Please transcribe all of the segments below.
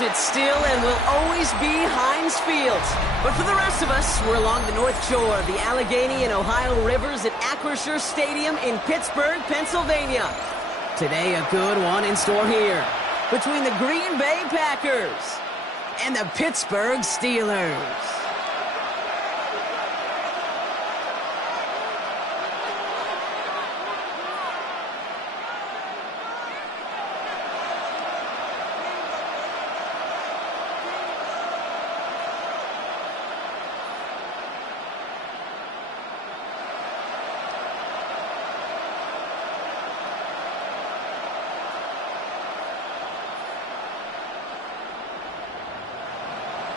knows it's still and will always be Heinz Field. But for the rest of us, we're along the North Shore of the Allegheny and Ohio Rivers at Acrisure Stadium in Pittsburgh, Pennsylvania. Today, a good one in store here between the Green Bay Packers and the Pittsburgh Steelers.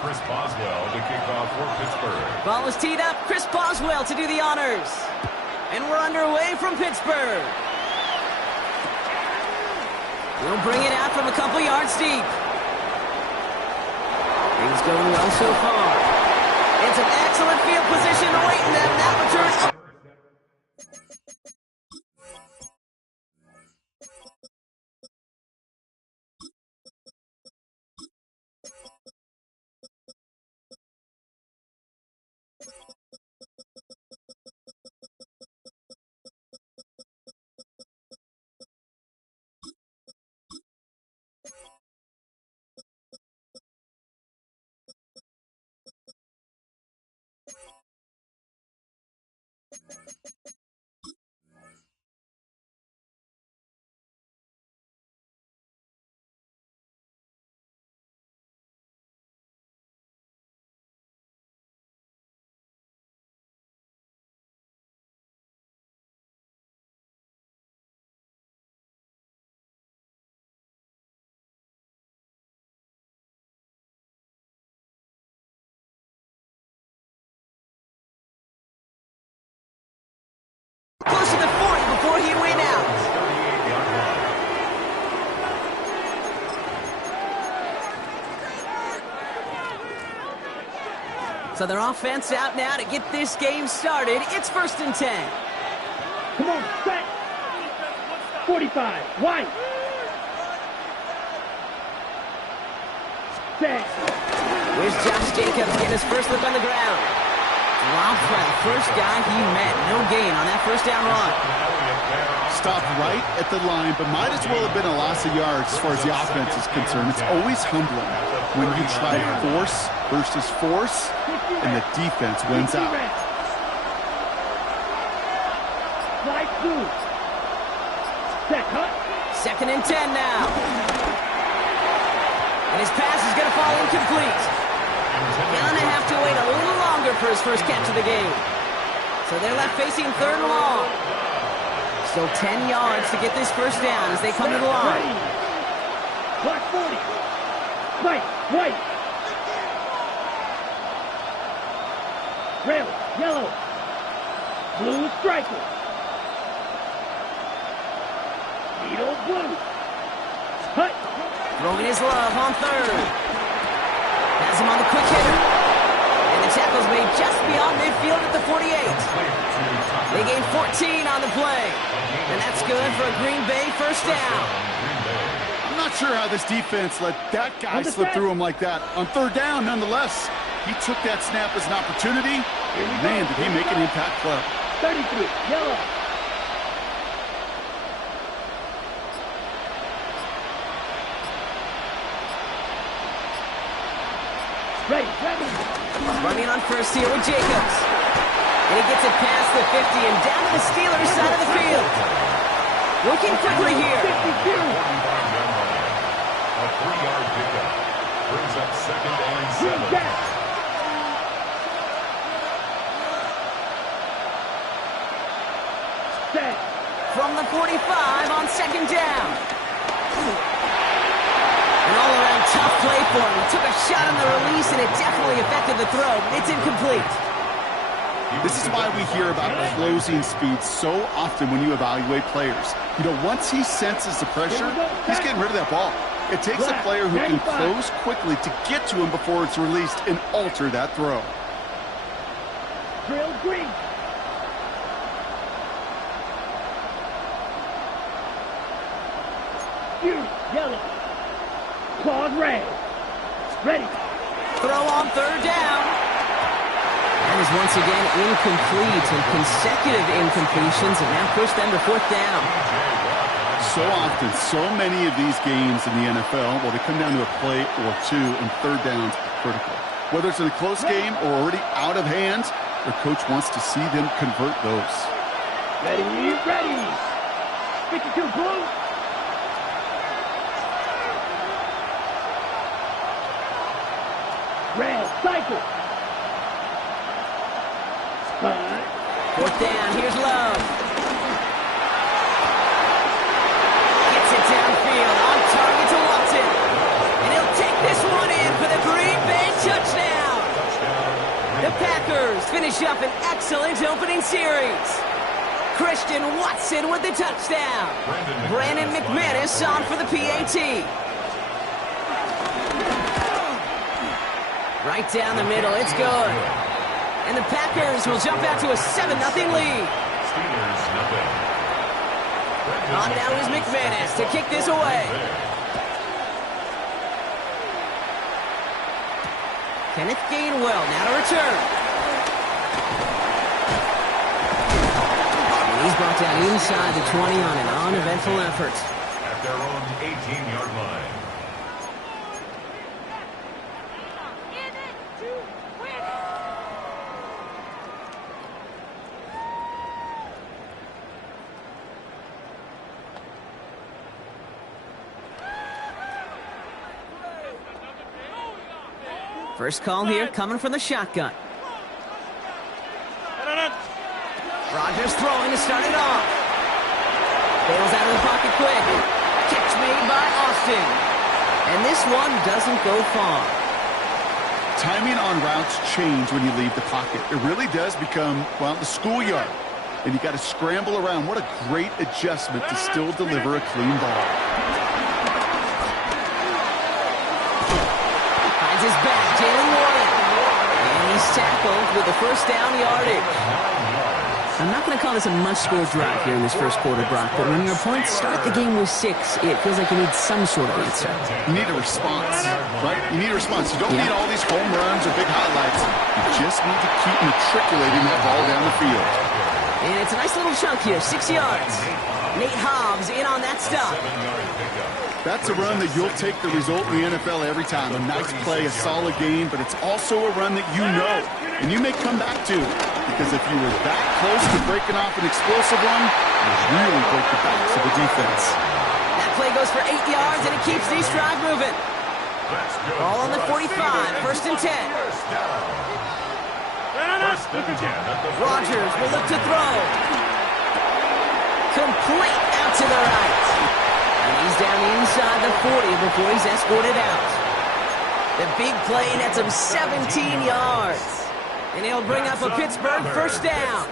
Chris Boswell to kick off for Pittsburgh. Ball is teed up. Chris Boswell to do the honors. And we're underway from Pittsburgh. We'll bring it out from a couple yards deep. Things going well so far. It's an excellent field position awaiting them. That return. Close to the 40 before he went out. So their offense out now to get this game started. It's 1st and 10. Come on, set. 45, white. Set. Here's Josh Jacobs getting his first look on the ground. Dropped by the first guy he met. No gain on that first down run. Stopped right at the line, but might as well have been a loss of yards as far as the offense is concerned. It's always humbling when you try force versus force, and the defense wins out. Slide through. Set, cut. 2nd and 10 now. And his pass is going to fall incomplete. Gonna have to wait a little longer for his first catch of the game. So they're left facing 3rd and long. Still 10 yards to get this first down as they come to the line. Block 40. White, white. Red, yellow. Blue striker. Needle blue. Cut. Throwing his love on 3rd. Has him on the quick hitter. And the tackle's made just beyond midfield at the 48. They gain 14 on the play. And that's good for a Green Bay first down. I'm not sure how this defense let that guy slip through him like that. On 3rd down, nonetheless, he took that snap as an opportunity. And man, did he make an impact play. 33, yellow. Right, running on first here with Jacobs. And he gets it past the 50 and down to the Steelers side of the field. Looking quickly here. A 3-yard pickup. Brings up 2nd and 7. Set. From the 45 on 2nd down. An all-around tough play for him. He took a shot on the release, and it definitely affected the throw. It's incomplete. This is why we hear about closing speed so often when you evaluate players. You know, once he senses the pressure, he's getting rid of that ball. It takes a player who can close quickly to get to him before it's released and alter that throw. Drill green. Fury, yellow. Claude red. Ready. Throw on third down. That is once again incomplete, and consecutive incompletions have now pushed them to fourth down. So often, so many of these games in the NFL, well, they come down to a play or two, and third downs are critical. Whether it's in a close game or already out of hand, their coach wants to see them convert those. Ready, ready. 52 blue. Red, cycle. Spot. Fourth down, here's Love. Gets it downfield, on target to Watson. And he'll take this one in for the Green Bay touchdown. The Packers finish up an excellent opening series. Christian Watson with the touchdown. Brandon McManus on for the PAT. Right down the middle, it's good. And the Packers will jump out to a 7-0 lead. On now is McManus to kick this away. Kenneth Gainwell now to return. And he's brought down inside the 20 on an uneventful effort. At their own 18-yard line. First call here coming from the shotgun. Rodgers throwing to start it off. Bails out of the pocket quick. Catch made by Austin. And this one doesn't go far. Timing on routes change when you leave the pocket. It really does become, well, the schoolyard. And you got to scramble around. What a great adjustment to still deliver a clean ball. His back, Jalen Warren. And he's tackled with the first down yardage. I'm not going to call this a must-score drive here in this first quarter, Brock, but when your opponents start the game with 6, it feels like you need some sort of answer. You need a response, right? You need a response. You don't need all these home runs or big highlights. You just need to keep matriculating that ball down the field. And it's a nice little chunk here, 6 yards. Nate Hobbs in on that stop. That's a run that you'll take the result in the NFL every time. A nice play, a solid game, but it's also a run that you know, and you may come back to. Because if you were that close to breaking off an explosive one, you really break the backs of the defense. That play goes for 8 yards, and it keeps these drive moving. Ball on the 45, first and 10. Rodgers will look to throw. Complete out to the right. And he's down inside the 40 before he's escorted out. The big play nets him 17 yards. And he'll bring up a Pittsburgh first down.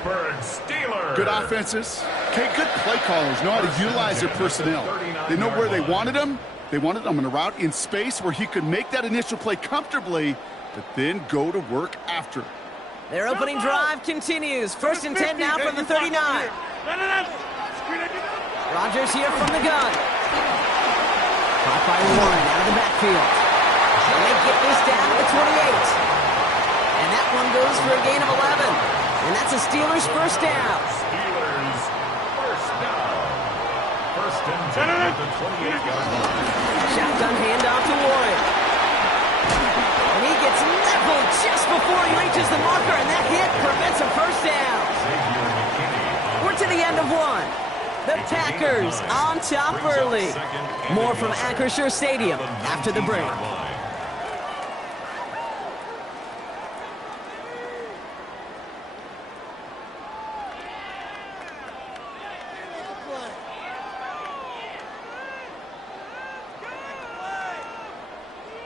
Good offenses. Okay, good play callers know how to utilize their personnel. They know where they wanted him. They wanted him on a route in space where he could make that initial play comfortably, but then go to work after. Their opening drive continues. First and 10 now from the 39. Rodgers here from the gun. Caught by Warren out of the backfield. And they get this down to the 28. And that one goes for a gain of 11. And that's a Steelers first down. Steelers first down. First and 10 at the 28-yard line. Shotgun handoff to Warren. And he gets leveled just before he reaches the marker, and that hit prevents a first down. We're to the end of one. The Packers on top early. More from Acrisure Stadium after the break.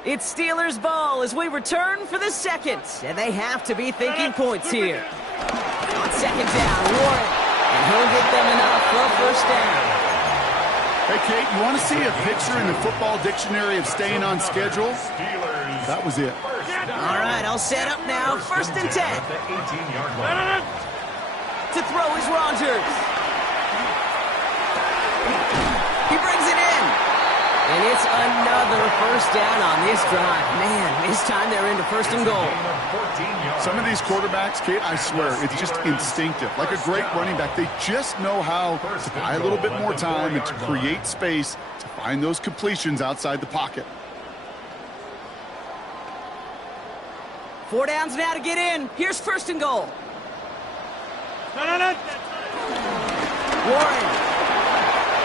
It's Steelers ball as we return for the second, and they have to be thinking points here. On second down, Warren, and he'll get them enough for a first down. Hey, Kate, you want to see a picture in the football dictionary of staying on schedule? That was it. All right, I'll set up now. First and 10. To throw is Rodgers. He brings it in. And it's another first down on this drive. Man, this time they're into first and goal. Some of these quarterbacks, Kate, I swear, it's just instinctive. Like a great running back, they just know how to buy a little bit more time and to create space to find those completions outside the pocket. 4 downs now to get in. Here's first and goal. Warren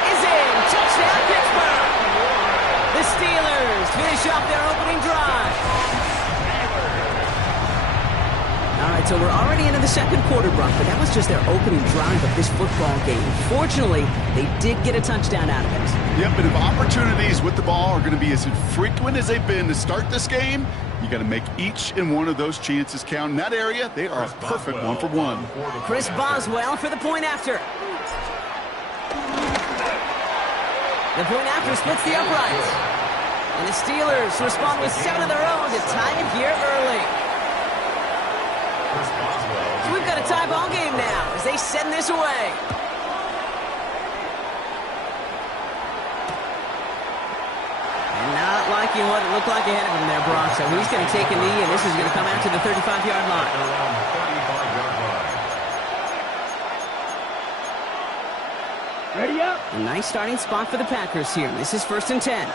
is in. Touchdown, Pittsburgh. The Steelers finish off their opening drive. All right, so we're already into the second quarter, Brock, but that was just their opening drive of this football game. Fortunately, they did get a touchdown out of it. Yep, but if opportunities with the ball are going to be as infrequent as they've been to start this game, you got to make each and one of those chances count. In that area, they are a perfect 1-for-1. Chris Boswell for the point after. The point after splits the uprights. And the Steelers respond with 7 of their own to tie it here early. So we've got a tie ball game now as they send this away. And not liking what it looked like ahead of him there, Brock. So he's going to take a knee, and this is going to come out to the 35-yard line. Ready up. A nice starting spot for the Packers here. This is 1st and 10.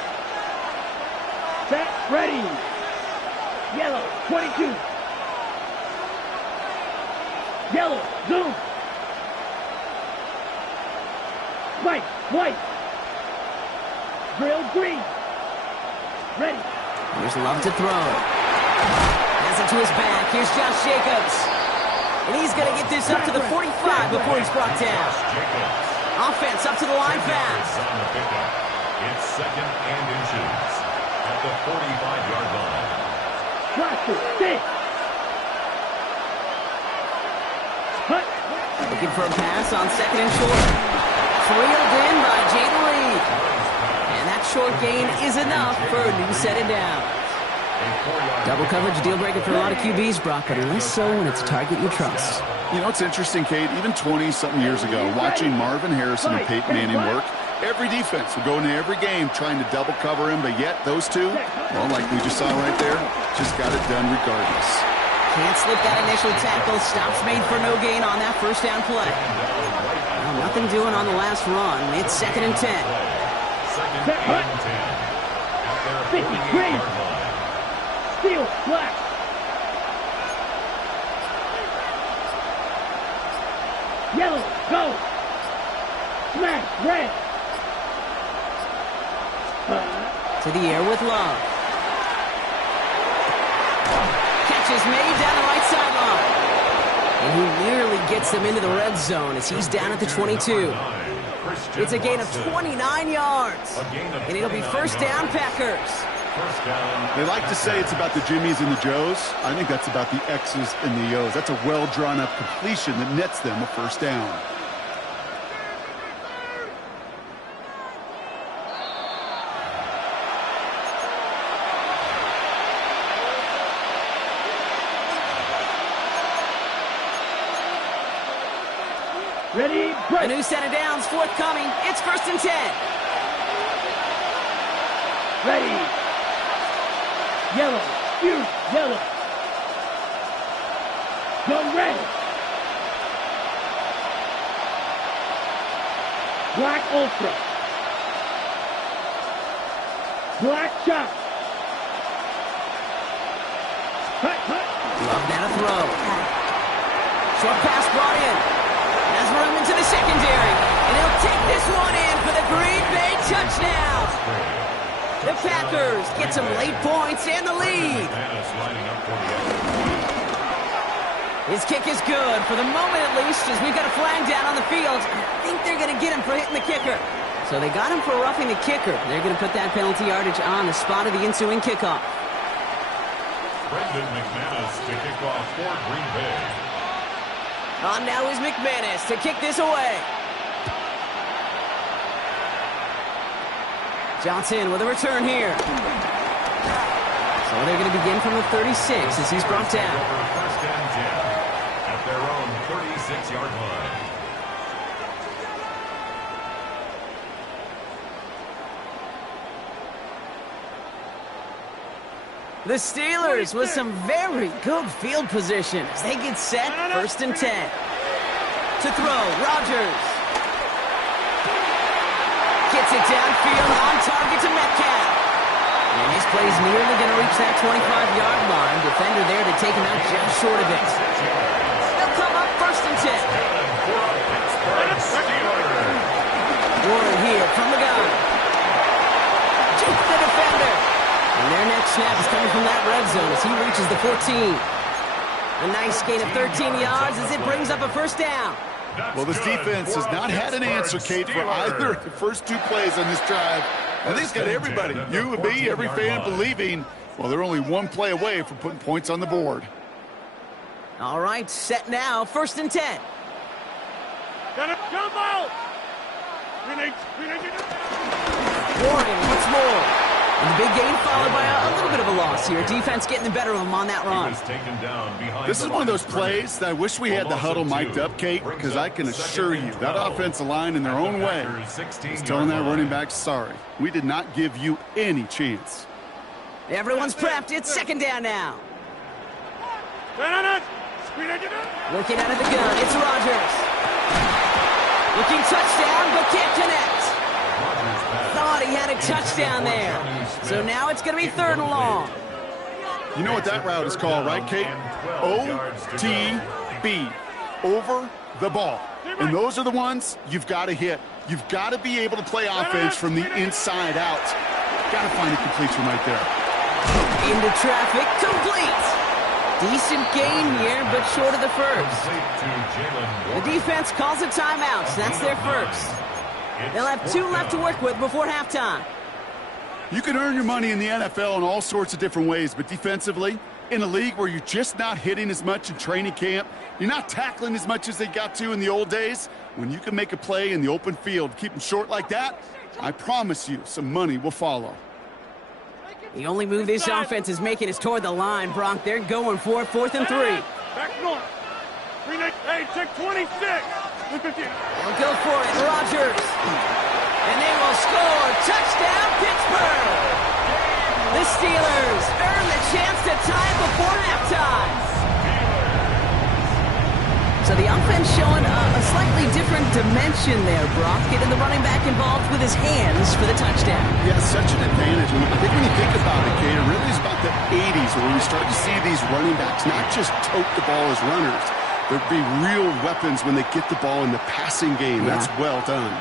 Set. Ready. Yellow. 22. Yellow. Zoom. White. White. Drill. Green. Ready. Here's Love to throw. Has it to his back. Here's Josh Jacobs. And he's going to get this up to the 45 before he's brought down. Offense up to the line fast. It's 2nd and inches at the 45-yard line. Roster. 6. Hut. Looking for a pass on 2nd and short. Reeled in by Jaden Reed. And that short gain is enough for a new set of downs. Double coverage deal breaker for a lot of QBs, Brock, but less so when it's a target you trust. You know, it's interesting, Kate, even 20-something years ago, watching Marvin Harrison and Peyton Manning work, every defense would go into every game trying to double cover him, but yet those two, well, like we just saw right there, just got it done regardless. Can't slip that initial tackle. Stops made for no gain on that first down play. Well, nothing doing on the last run. It's 2nd and 10. 2nd and 10. 53. Steel. Black. Yellow. Go. Smash. Red. To the air with Love. Catch is made down the right sideline. And he nearly gets them into the red zone as he's down at the 22. It's a gain of 29 yards. And it'll be first down, Packers. They like to say it's about the Jimmies and the Joes. I think that's about the X's and the O's. That's a well-drawn-up completion that nets them a first down. Ready. A Break. new set of downs forthcoming. It's 1st and 10. Ready. Yellow. Use. Yellow. Go red. Black Ultra. Black Shot. Hut, hut. Love now to throw. Short pass brought in. Has room into the secondary. And he'll take this one in for the Green Bay touchdown. The Packers get some late points and the lead. His kick is good for the moment at least, as we've got a flag down on the field. I think they're going to get him for hitting the kicker. So they got him for roughing the kicker. They're going to put that penalty yardage on the spot of the ensuing kickoff. Brendan McManus to kick off for Green Bay. On now is McManus to kick this away. Johnson with a return here. So they're going to begin from the 36 as he's brought down. First and 10 at their own 36-yard line. The Steelers with some very good field position as they get set, 1st and 10. To throw, Rodgers. Gets it downfield, on target to Metcalf. And this play's nearly going to reach that 25-yard line. Defender there to take him out just short of it. They'll come up 1st and 10. Warren here from the gun. Juke the defender. And their next snap is coming from that red zone as he reaches the 14. A nice gain of 13 yards as it brings up a 1st down. Well, this defense has not had an answer, Kate, for either of the first 2 plays on this drive. I think it's got everybody, you and me, every fan believing, well, they're only 1 play away from putting points on the board. All right, set now, 1st and 10. Jumbo! Warning, once more. And the big gain followed by a little bit of a loss here. Defense getting the better of them on that run. This is one of those plays that I wish we had the huddle mic'd up, Kate, because I can assure you that offensive line in their own way is telling that running back, sorry, we did not give you any chance. Everyone's prepped. It's 2nd down now. Looking out of the gun. It's Rodgers. Looking touchdown, but can't connect. Thought he had a touchdown there. So now it's going to be 3rd and long. You know what that route is called, right, Kate? OTB. Over the ball. And those are the ones you've got to hit. You've got to be able to play offense from the inside out. Got to find a completion right there. Into traffic, complete. Decent gain here, but short of the 1st. The defense calls a timeout, so that's their 1st. They'll have 2 left to work with before halftime. You can earn your money in the NFL in all sorts of different ways, but defensively, in a league where you're just not hitting as much in training camp, you're not tackling as much as they got to in the old days, when you can make a play in the open field, keep them short like that, I promise you some money will follow. The only move this offense is making is toward the line, Brock. They're going for it, 4th and 3. Back north. Hey, check 26. They'll go for it, Rodgers. And they will score. Touchdown, Pittsburgh. The Steelers earn the chance to tie it before halftime. So the offense showing a slightly different dimension there, Brock. Getting the running back involved with his hands for the touchdown. Yeah, such an advantage. I think when you think about it, Kate, it really is about the 80s where we start to see these running backs not just tote the ball as runners. There'd be real weapons when they get the ball in the passing game. Yeah. That's well done.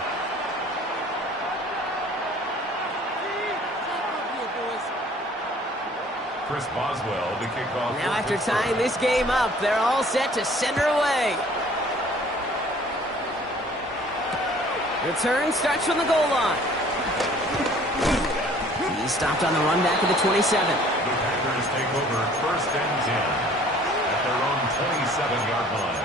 Chris Boswell, the kickoff. Now after tying this game up, they're all set to send her away. Return starts from the goal line. He stopped on the run back of the 27. The Packers take over 1st and 10 at their own 27-yard line.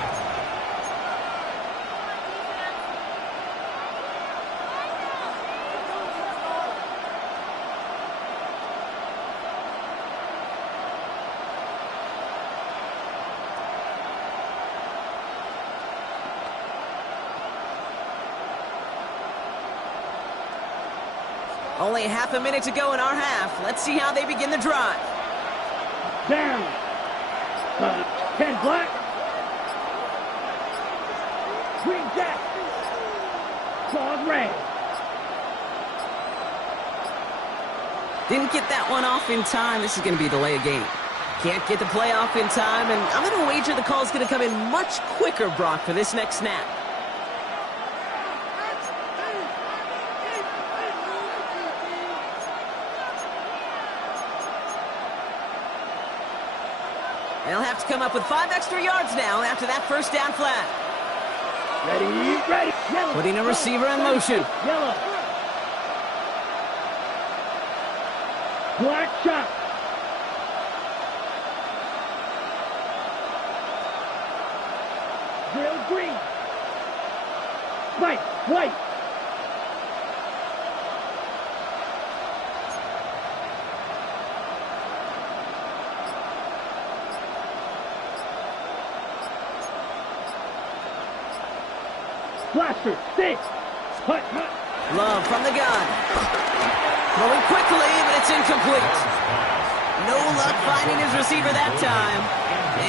Only half a minute to go in our half. Let's see how they begin the drive. Down. 10 black. Green jack. Dog red. Didn't get that one off in time. This is going to be a delay of game. Can't get the play off in time, and I'm going to wager the call's going to come in much quicker, Brock, for this next snap. They'll have to come up with 5 extra yards now after that 1st down flat. Ready. Yellow. Putting a receiver in motion. Yellow. Black shot. Real green. White. Blaster, stick. Hut. Love from the gun. Throwing quickly, but it's incomplete. No luck finding his receiver that time.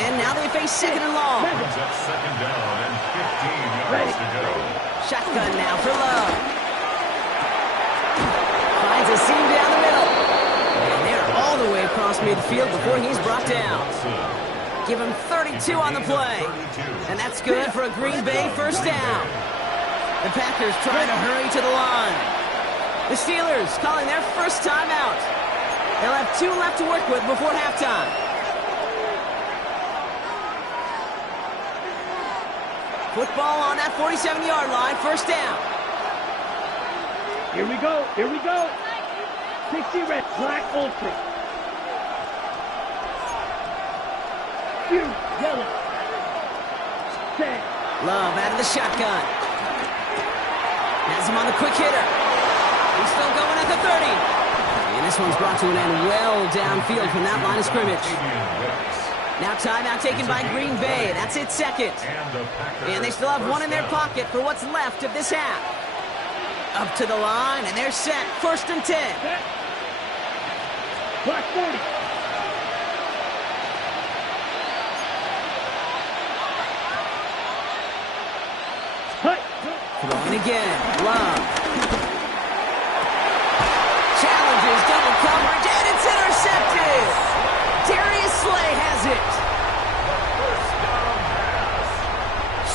And now they face second and long. Brings up second down and 15 yards to go. Shotgun now for Love. Finds a seam down the middle. And they're all the way across midfield before he's brought down. Give him 32 on the play. And that's good for a Green Bay first down. The Packers trying to hurry to the line. The Steelers calling their first timeout. They'll have 2 left to work with before halftime. Football on that 47-yard line, first down. Here we go. Here we go. 60 red, black ultra. Yellow. Set. Love out of the shotgun. Has him on the quick hitter. He's still going at the 30. And this one's brought to an end well downfield from that line of scrimmage. Now timeout taken by Green Bay. That's its second. And they still have 1 in their pocket for what's left of this half. Up to the line, and they're set. First and 10. Black 40. Throwing again. Love. Challenges, double coverage, and it's intercepted. Darius Slay has it.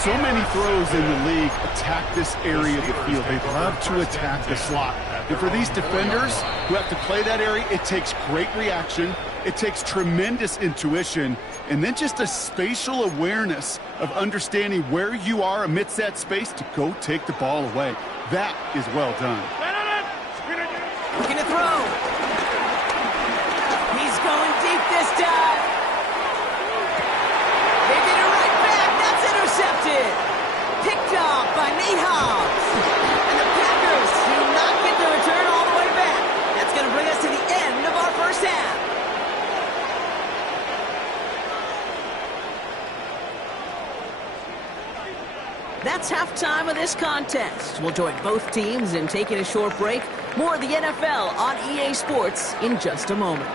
So many throws in the league attack this area of the field. They love to attack the slot. And for these defenders who have to play that area, it takes great reaction. It takes tremendous intuition. And then just a spatial awareness of understanding where you are amidst that space to go take the ball away. That is well done. Looking to throw. He's going deep this time. They get it right back. That's intercepted. Picked off by Nate Hobbs. And the Packers do not get the return all the way back. That's going to bring us to the end of our first half. That's halftime of this contest. We'll join both teams in taking a short break. More of the NFL on EA Sports in just a moment.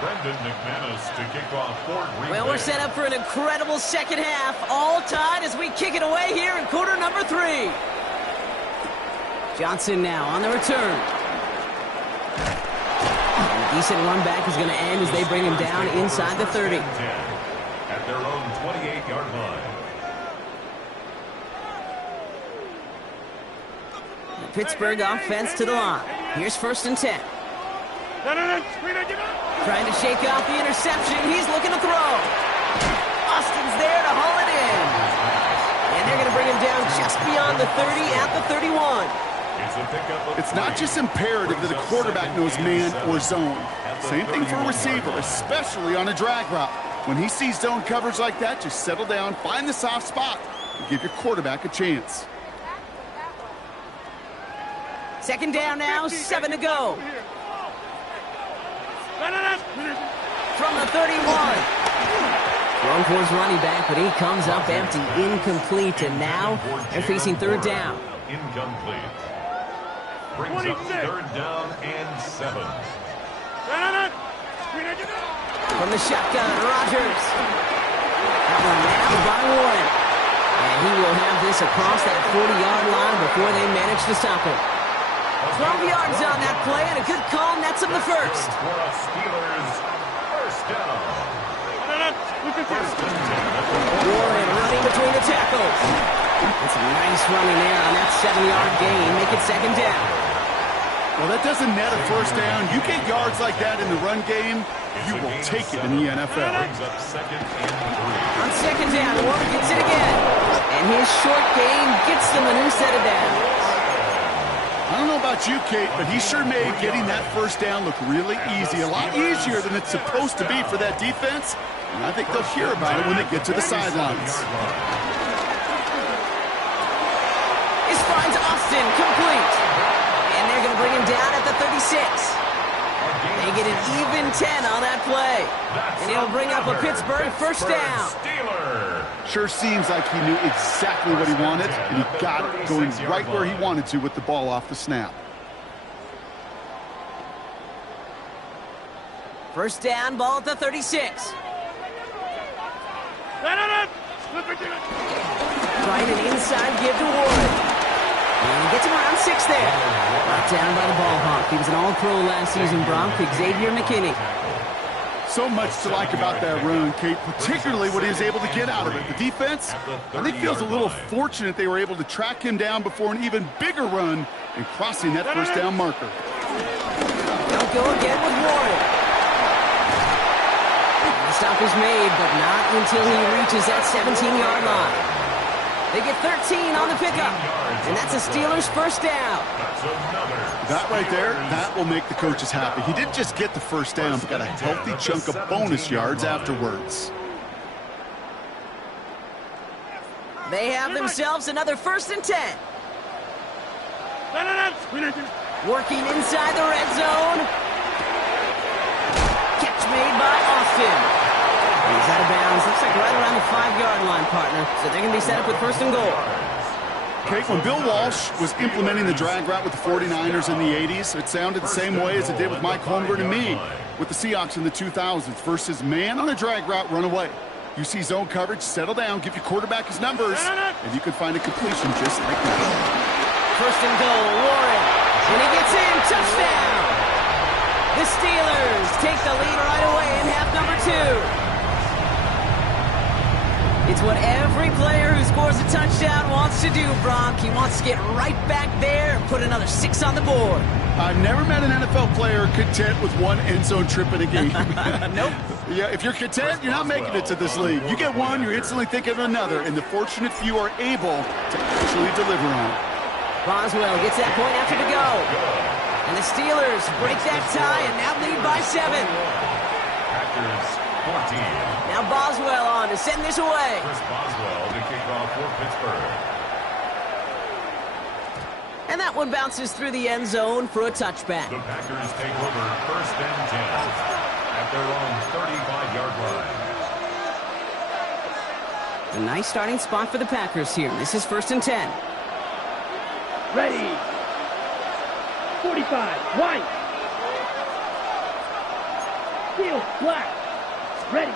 Brendan McManus to kick off for Green Well, Bay. we're set up for an incredible second half. All tied as we kick it away here in quarter number 3. Johnson now on the return. Decent run back is going to end as they bring him down inside the 30. At their own 28-yard line. The Pittsburgh offense to the line. Here's first and 10. Trying to shake off the interception. He's looking to throw. Austin's there to haul it in. And they're going to bring him down just beyond the 30 at the 31. It's not just imperative that a quarterback knows man or zone. Same thing for a receiver, especially on a drag route. When he sees zone coverage like that, just settle down, find the soft spot, and give your quarterback a chance. Second down now, 7 to go. From the 31. Thrown towards running back, but he comes up empty, incomplete, and now they're facing third down. Incomplete. Brings up third down and 7. From the shotgun, Rodgers. That one now by Warren. And he will have this across that 40-yard line before they manage to stop him. 12 yards on that play, and a good call nets him the first. For a Steelers first down. Warren running between the tackles. That's a nice running there on that 7-yard gain. Make it second down. Well, that doesn't net a first down. You get yards like that in the run game, you will take it in the NFL. Brings up second and 3. On second down, Warren gets it again. And his short gain gets them a new set of downs. I don't know about you, Kate, but he sure made getting that first down look really easy. A lot easier than it's supposed to be for that defense. And I think they'll hear about it when they get to the sidelines. This finds Austin complete. And they're going to bring him down at the 36. They get an even 10 on that play. And he'll bring up a Pittsburgh first down. Sure seems like he knew exactly what he wanted, and he got it going right where he wanted to with the ball off the snap. First down, ball at the 36. Trying an inside give to Warren. And he gets him around 6 there. Brought down by the ball hawk. He was an all-pro last season, Bronk, Xavier McKinney. So much to like about that run, Kate, particularly what he was able to get out of it. The defense, I think, feels a little fortunate they were able to track him down before an even bigger run and crossing that first down marker. Don't go again with Warren. The stop is made, but not until he reaches that 17-yard line. They get 13 on the pickup, and that's a Steelers first down. That right there, that will make the coaches happy. He didn't just get the first down, but got a healthy chunk of bonus yards afterwards. They have themselves another 1st and 10. Working inside the red zone. Catch made by Austin. He's out of bounds. Looks like right around the 5-yard line, partner. So they're going to be set up with 1st and goal. Kate, when Bill Walsh was implementing the drag route with the 49ers in the 80s, it sounded the same way as it did with Mike Holmgren and me with the Seahawks in the 2000s versus man on a drag route, run away. You see zone coverage, settle down, give your quarterback his numbers, and you can find a completion just like that. 1st and goal, Warren. When he gets in, touchdown! The Steelers take the lead right away in half number 2. It's what every player who scores a touchdown wants to do, Bronk. He wants to get right back there and put another 6 on the board. I've never met an NFL player content with one end zone trip in a game. Nope. Yeah, if you're content, you're not making it to this league. You get one, you're instantly thinking of another, and the fortunate few are able to actually deliver on it. Boswell gets that point after to go. And the Steelers break that tie and now lead by 7. Packers 14. Now Boswell on to send this away. Chris Boswell to kick off for Pittsburgh. And that one bounces through the end zone for a touchback. The Packers take over 1st and 10 at their own 35-yard line. A nice starting spot for the Packers here. This is 1st and 10. Ready. 45. White. Field. Black. Ready.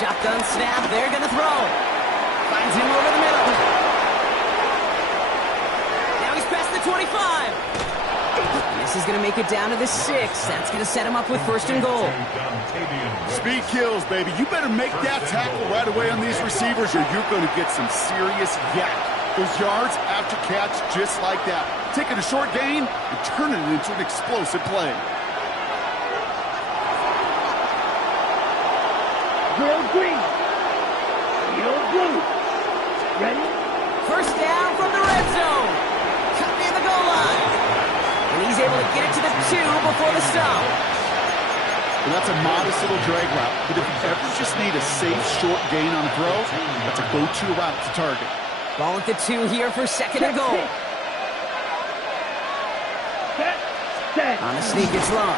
Shotgun snap. They're going to throw. Finds him over the middle. Now he's past the 25. And this is going to make it down to the 6. That's going to set him up with 1st and goal. Speed kills, baby. You better make that tackle right away on these receivers or you're going to get some serious yak. Those yards after catch just like that. Taking a short gain and turning it into an explosive play. Drill green. Field blue. Ready? 1st down from the red zone. Cut near the goal line. And he's able to get it to the 2 before the stop. And that's a modest little drag route. But if you ever just need a safe short gain on a throw, that's a go-to route to target. Ball at the 2 here for 2nd and goal. Set. On the sneak, it's long.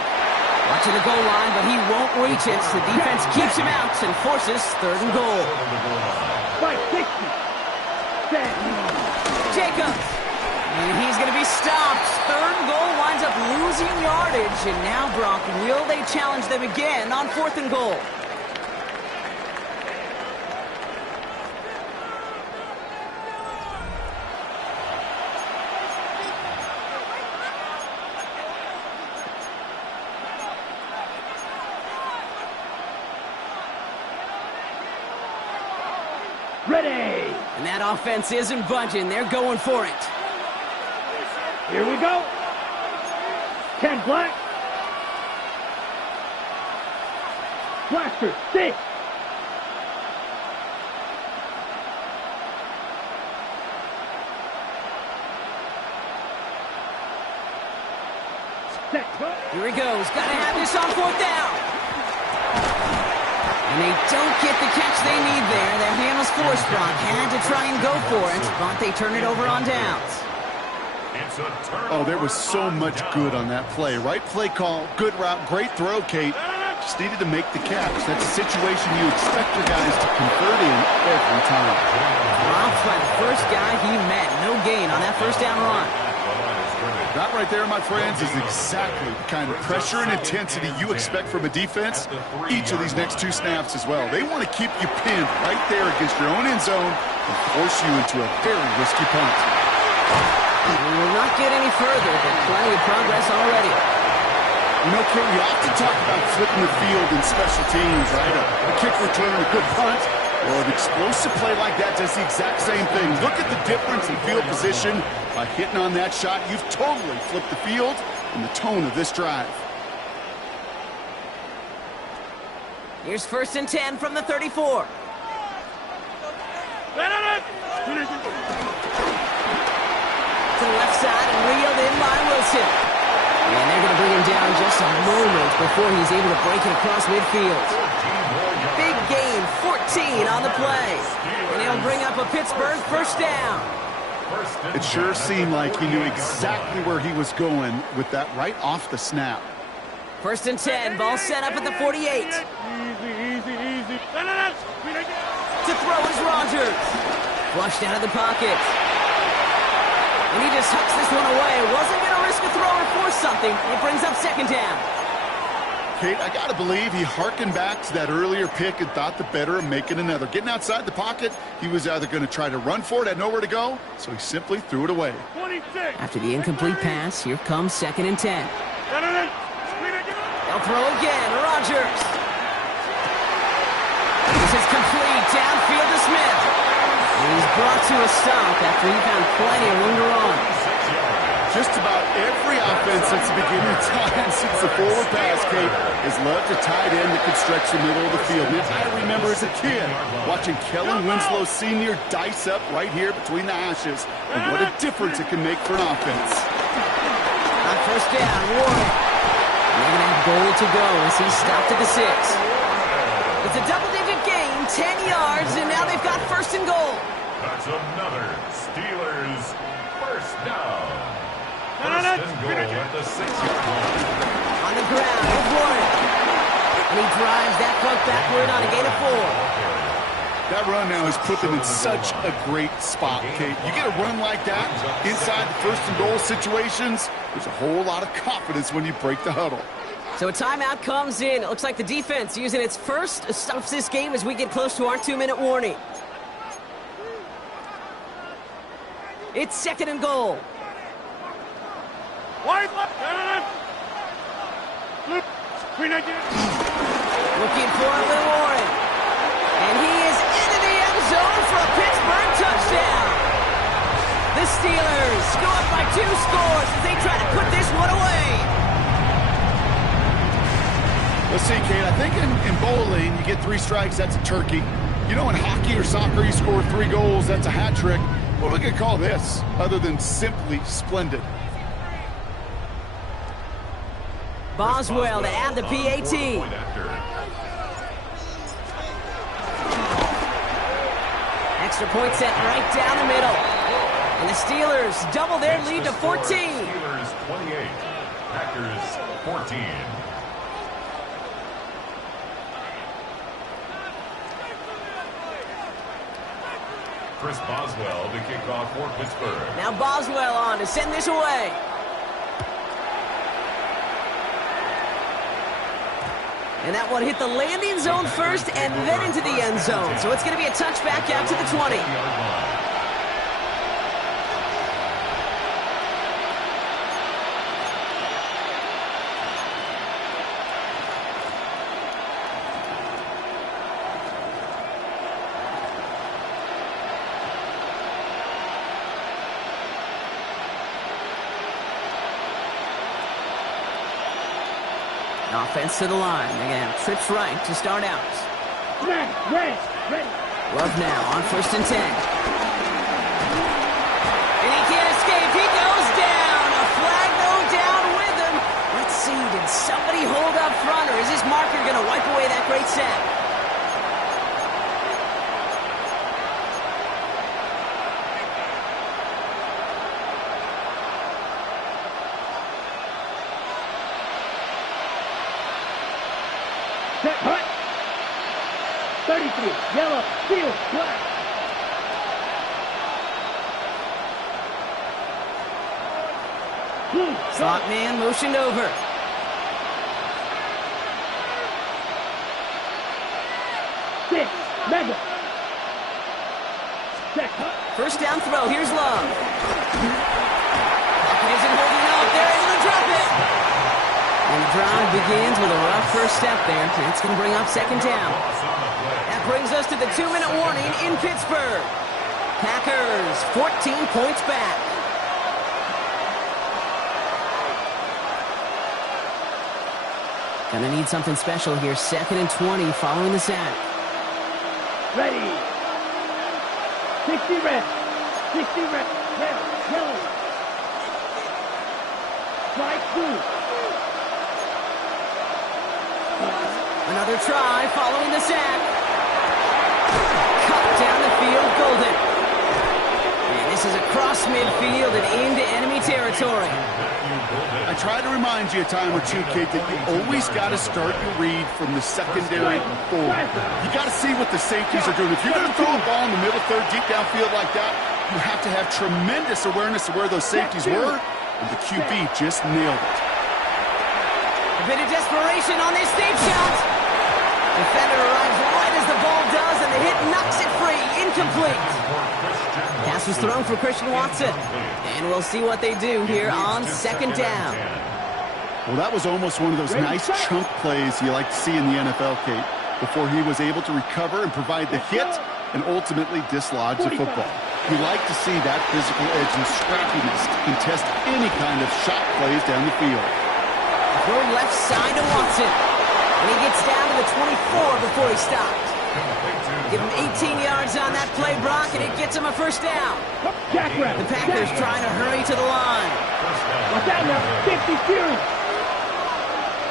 Watching the goal line, but he won't reach it. The defense keeps him out and forces 3rd and goal. Right, 60. Set. Jacobs. And he's going to be stopped. 3rd and goal winds up losing yardage. And now, Brock, will they challenge them again on 4th and goal? Ready. And that offense isn't budging. They're going for it. Here we go. 10 black. Blaster 6. Set. Here he goes. Got to have this on 4th down. And they don't get the catch they need there. Their hand was forced, Brock. Had to try and go for it, but they turn it over on downs. Oh, there was so much good on that play. Right play call, good route, great throw, Kate. Just needed to make the catch. That's a situation you expect your guys to convert in every time. Dropped by the first guy he met. No gain on that 1st down run. That right there, my friends, is exactly the kind of pressure and intensity you expect from a defense each of these next 2 snaps as well. They want to keep you pinned right there against your own end zone and force you into a very risky punt. We will not get any further, but plenty of progress already. You know, Kate, we often talk about flipping the field in special teams, right? A kick return, a good punt. Well, an explosive play like that does the exact same thing. Look at the difference in field position. By hitting on that shot, you've totally flipped the field and the tone of this drive. Here's 1st and 10 from the 34. To the left side and reeled in by Wilson. And they're going to bring him down just a moment before he's able to break it across midfield. Big gain, 14 on the play. And he'll bring up a Pittsburgh 1st down. It sure seemed like he knew exactly where he was going with that right off the snap. 1st and 10, ball set up at the 48. Easy. To throw is Rogers. Flushed out of the pocket. And he just hucks this one away. Wasn't going to risk a throw or force something. It brings up 2nd down. Kate, I got to believe he hearkened back to that earlier pick and thought the better of making another. Getting outside the pocket, he was either going to try to run for it, had nowhere to go, so he simply threw it away. 26. After the incomplete pass, here comes 2nd and 10. They'll throw again. Rogers. This is complete. Downfield to Smith. And he's brought to a stop after he found plenty of room to run. Just about every offense since the beginning of time, since the forward pass, Kate, has loved a tight end that could stretch the middle of the field. Now, I remember as a kid watching Kellen Winslow Sr. dice up right here between the hashes, and what a difference it can make for an offense. On 1st down, Warren. They're going to have goal to go as he's stopped at the 6. It's a double-digit gain, 10 yards, and now they've got 1st and goal. That's another Steelers 1st down. 1st and goal at the 6-yard line. On the ground with Warren. And he drives that puck backward on a gain of 4. That run now has put them in such a great spot, Kate. You get a run like that inside the 1st and goal situations, there's a whole lot of confidence when you break the huddle. So a timeout comes in. It looks like the defense using its first stops this game as we get close to our 2-minute warning. It's 2nd and goal. Wide left. Looking for it with Warren. And he is into the end zone for a Pittsburgh touchdown. The Steelers go up by 2 scores as they try to put this one away. Let's see, Kate, I think in bowling, you get 3 strikes, that's a turkey. You know, in hockey or soccer, you score 3 goals, that's a hat trick. What are we going to call this, other than simply splendid? Boswell to add the PAT. Extra point set right down the middle. And the Steelers double their lead to 14. Steelers 28, Packers 14. Chris Boswell to kick off for Pittsburgh. Now Boswell on to send this away. And that one hit the landing zone first and then into the end zone. So it's going to be a touchback out to the 20. Offense to the line. They're going to have trips right to start out. Ready. Love now on 1st and 10. And he can't escape. He goes down. A flag though down with him. Let's see. Did somebody hold up front, or is this marker going to wipe away that great sack? Set, hut. 33, yellow, field, black. Slot man motioned over. First down throw. Here's Love. Pocket isn't holding up. They're able to drop it. And the drive begins with a rough first step there. That's going to bring up second down. That brings us to the 2-minute warning in Pittsburgh. Packers 14 points back. Gonna need something special here. 2nd and 20 following the sack. Ready. 60 red. 60 red. Yellow. Strike 2. Another try following the sack. Cut down the field, Golden. And this is across midfield and into enemy territory. I try to remind you a time or two, Kate, that you always got to start your read from the secondary forward. You got to see what the safeties are doing. If you're going to throw a ball in the middle third, deep downfield like that, you have to have tremendous awareness of where those safeties were, and the QB just nailed it. A bit of desperation on this deep shot. Defender arrives right as the ball does, and the hit knocks it free. Incomplete. Pass was thrown for Christian Watson. And we'll see what they do here on second down. Well, that was almost one of those nice chunk plays you like to see in the NFL, Kate, before he was able to recover and provide the hit and ultimately dislodge the football. You like to see that physical edge and scrappiness to contest any kind of shot plays down the field. Throw left side to Watson. And he gets down to the 24 before he stops. Give him 18 yards on that play, Brock, and it gets him a first down. The Packers trying to hurry to the line. Watch out now. 50 Fury.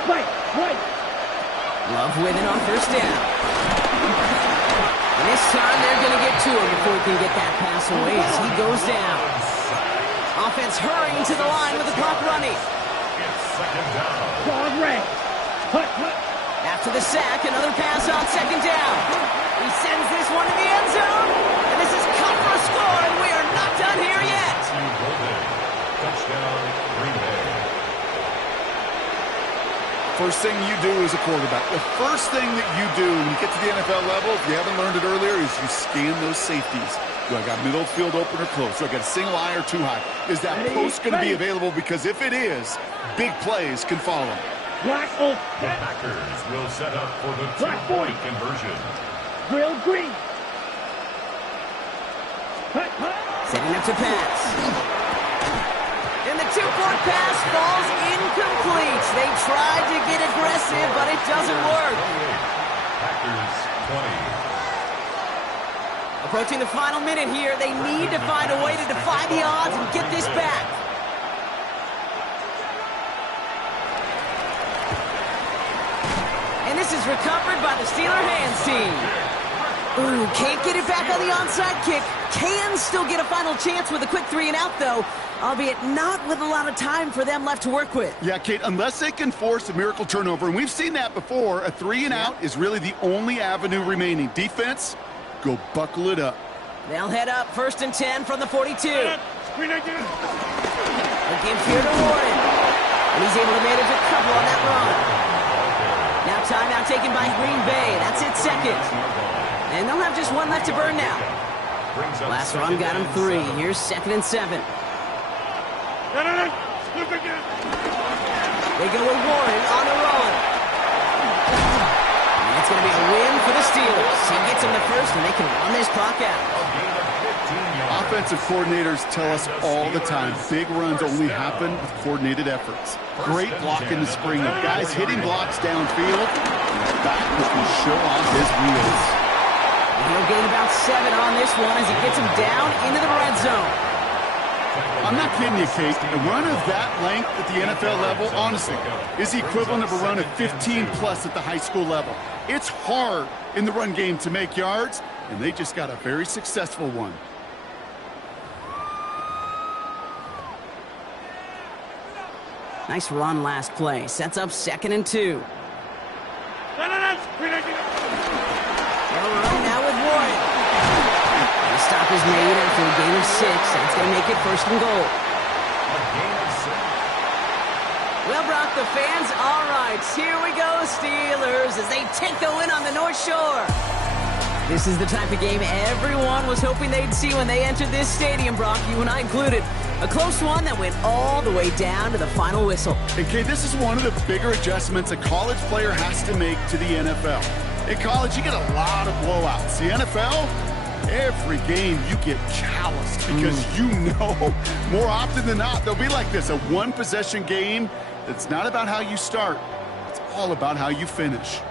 Right. Love with it on first down. And this time they're going to get to him before he can get that pass away as he goes down. Offense hurrying to the line with the clock running. Dog red. Hut. After the sack, another pass on second down. He sends this one to the end zone. And this is cut for a score, and we are not done here yet. Touchdown, Green Bay. First thing you do as a quarterback, the first thing that you do when you get to the NFL level, if you haven't learned it earlier, is you scan those safeties. Do I got middle field open or close? Do I got a single eye or too high? Is that post going to be available? Because if it is, big plays can follow. Black oak. The Packers will set up for the two-point conversion. Grill green. Hut. Setting up to pass. And the 2-point pass falls incomplete. They tried to get aggressive, but it doesn't work. Packers 20. Approaching the final minute here, they need to find a way to defy the odds and get this back. And this is recovered by the Steeler hands team. Ooh, can't get it back on the onside kick. Can still get a final chance with a quick 3-and-out, though, albeit not with a lot of time for them left to work with. Yeah, Kate, unless they can force a miracle turnover, and we've seen that before, a 3-and-out is really the only avenue remaining. Defense, go buckle it up. They'll head up 1st and 10 from the 42. They'll give here to Warren. And he's able to manage a couple on that run. Now timeout taken by Green Bay. That's it, second. And they'll have just one left to burn now. Last run got him 3. Here's 2nd and 7. They go with Warren on the run. And it's going to be a win for the Steelers. He gets him the first, and they can run this clock out. Offensive coordinators tell us all the time, big runs only happen with coordinated efforts. Great block in the spring of guys hitting blocks downfield. And back who can show off his wheels. He'll gain about 7 on this one as he gets him down into the red zone. I'm not kidding you, Kate. A run of that length at the NFL level, honestly, is the equivalent of a run of 15-plus at the high school level. It's hard in the run game to make yards, and they just got a very successful one. Nice run last play. Sets up 2nd and 2. They'll run now with Warren. The stop is made after a gain of 6. That's going to make it 1st and goal. A gain of 6. Brock, the fans? All right, here we go, Steelers, as they take the win on the North Shore. This is the type of game everyone was hoping they'd see when they entered this stadium, Brock, you and I included. A close one that went all the way down to the final whistle. And Kay, this is one of the bigger adjustments a college player has to make to the NFL. In college, you get a lot of blowouts. The NFL, every game you get calloused because you know more often than not they'll be like this, a one-possession game that's not about how you start. It's all about how you finish.